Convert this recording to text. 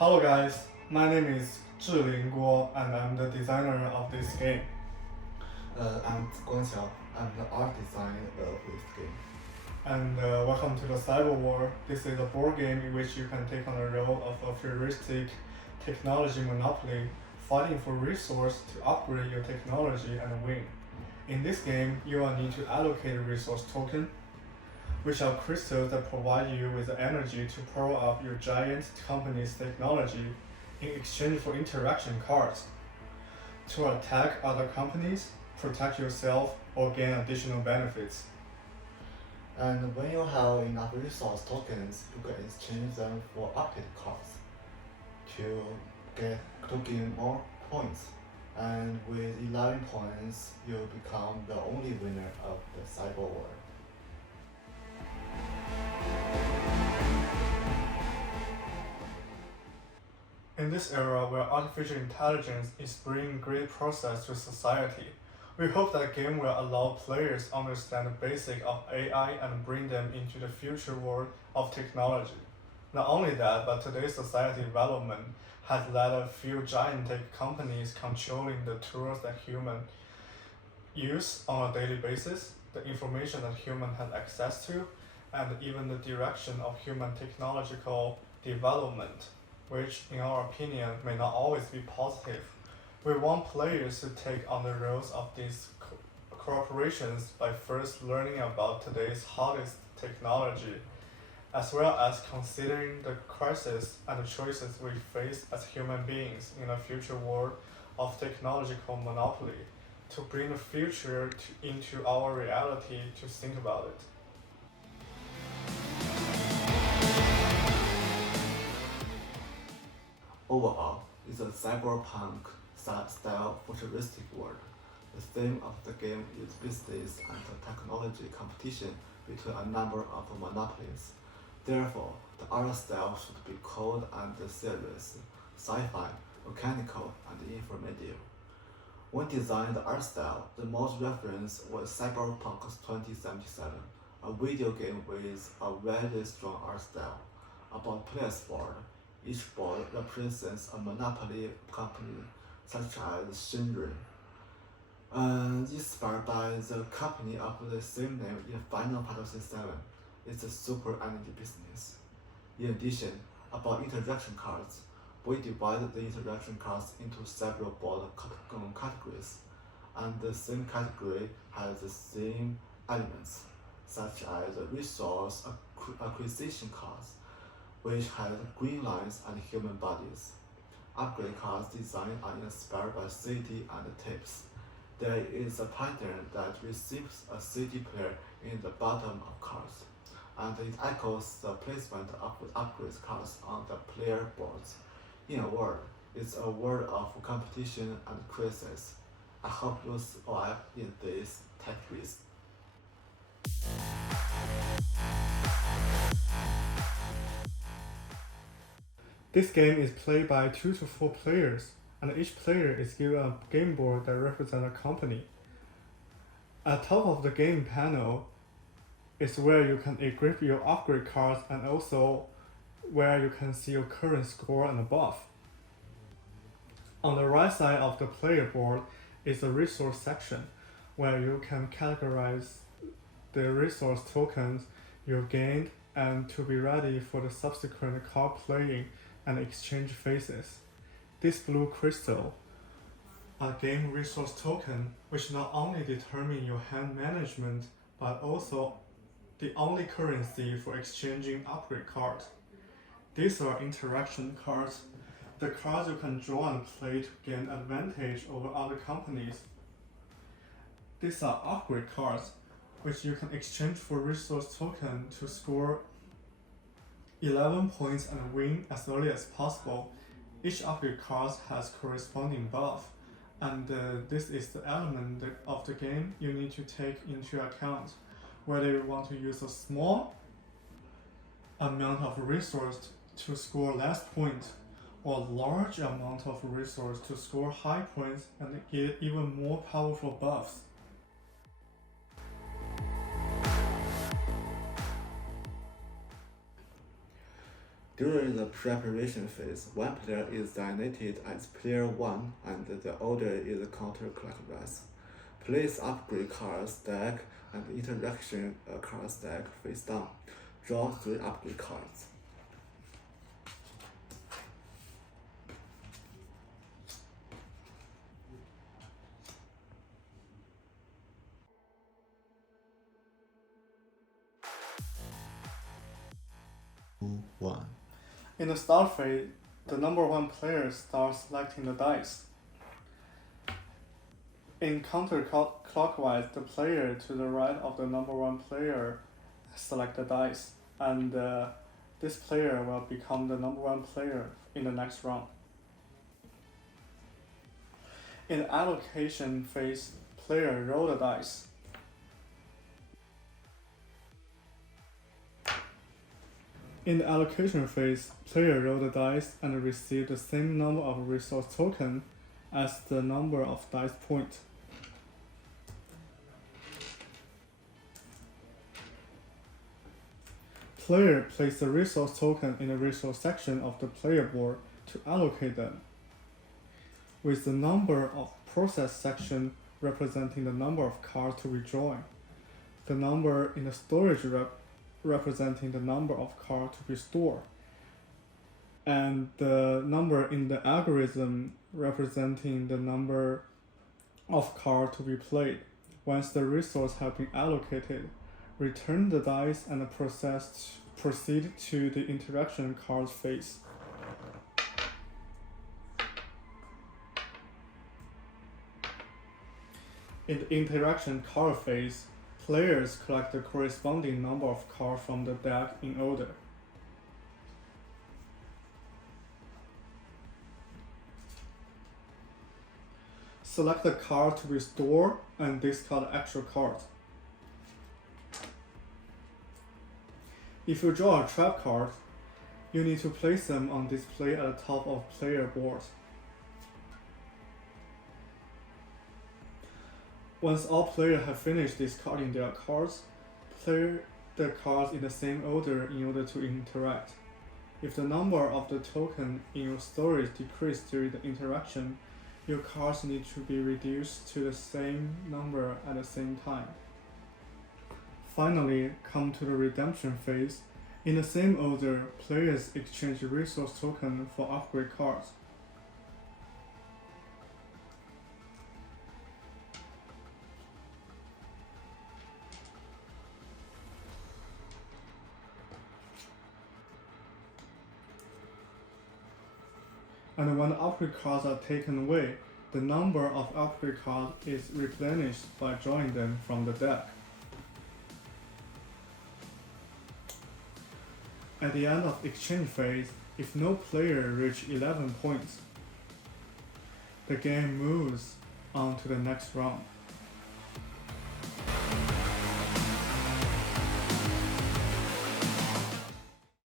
Hello guys, my name is Zhilin Guo and I'm the designer of this game. I'm Guangxiao. I'm the art designer of this game. And welcome to the Cyber War. This is a board game in which you can take on the role of a futuristic technology monopoly, fighting for resource to upgrade your technology and win. In this game, you will need to allocate a resource token, which are crystals that provide you with the energy to power up your giant company's technology in exchange for interaction cards. To attack other companies, protect yourself, or gain additional benefits. And when you have enough resource tokens, you can exchange them for upgrade cards to gain more points. And with 11 points, you become the only winner of the cyber war. In this era where artificial intelligence is bringing great progress to society, we hope that game will allow players understand the basic of AI and bring them into the future world of technology. Not only that, but today's society development has led a few giant tech companies controlling the tools that humans use on a daily basis, the information that humans have access to, and even the direction of human technological development, which in our opinion may not always be positive. We want players to take on the roles of these corporations by first learning about today's hottest technology, as well as considering the crisis and the choices we face as human beings in a future world of technological monopoly, to bring the future into our reality to think about it. Overall, it's a cyberpunk style futuristic world. The theme of the game is business and technology competition between a number of monopolies. Therefore, the art style should be cold and serious, sci-fi, mechanical, and informative. When designing the art style, the most reference was Cyberpunk 2077, a video game with a very strong art style. About players' board, each board represents a monopoly company such as Shinra. Inspired by the company of the same name in Final Fantasy VII, it's a super energy business. In addition, about interaction cards, we divide the interaction cards into several board categories, and the same category has the same elements, such as resource acquisition cards, which has green lines and human bodies. Upgrade cards design are inspired by city and tips. There is a pattern that receives a city player in the bottom of cards, and it echoes the placement of the upgrade cards on the player boards. In a word, it's a world of competition and crisis. I hope you survive in this tech race. This game is played by 2 to 4 players, and each player is given a game board that represents a company. At the top of the game panel is where you can equip your upgrade cards and also where you can see your current score and buff. On the right side of the player board is the resource section, where you can categorize the resource tokens you've gained and to be ready for the subsequent card playing and exchange phases. This blue crystal, a game resource token which not only determines your hand management but also the only currency for exchanging upgrade cards. These are interaction cards, the cards you can draw and play to gain advantage over other companies. These are upgrade cards, which you can exchange for resource token to score 11 points and win as early as possible. Each upgrade card has corresponding buff, and this is the element of the game you need to take into account, whether you want to use a small amount of resource to score less points, or a large amount of resource to score high points and get even more powerful buffs. During the preparation phase, one player is designated as player 1 and the order is counterclockwise. Place upgrade card stack and interaction card stack face down. Draw 3 upgrade cards. One. In the start phase, the number 1 player starts selecting the dice. In counterclockwise, the player to the right of the number 1 player select the dice, and this player will become the number 1 player in the next round. In the allocation phase, player roll the dice. In the allocation phase, player roll the dice and receive the same number of resource token as the number of dice points. Player place the resource token in the resource section of the player board to allocate them, with the number of process section representing the number of cards to be drawn, the number in the storage representing the number of cards to be stored, and the number in the algorithm representing the number of cards to be played. Once the resource has been allocated, return the dice and proceed to the interaction cards phase. In the interaction card phase, players collect the corresponding number of cards from the deck in order. Select the card to be stored and discard extra cards. If you draw a trap card, you need to place them on display at the top of player board. Once all players have finished discarding their cards, play the cards in the same order in order to interact. If the number of the token in your storage decreases during the interaction, your cards need to be reduced to the same number at the same time. Finally, come to the redemption phase. In the same order, players exchange resource token for upgrade cards. And when the upgrade cards are taken away, the number of upgrade cards is replenished by drawing them from the deck. At the end of exchange phase, if no player reaches 11 points, the game moves on to the next round.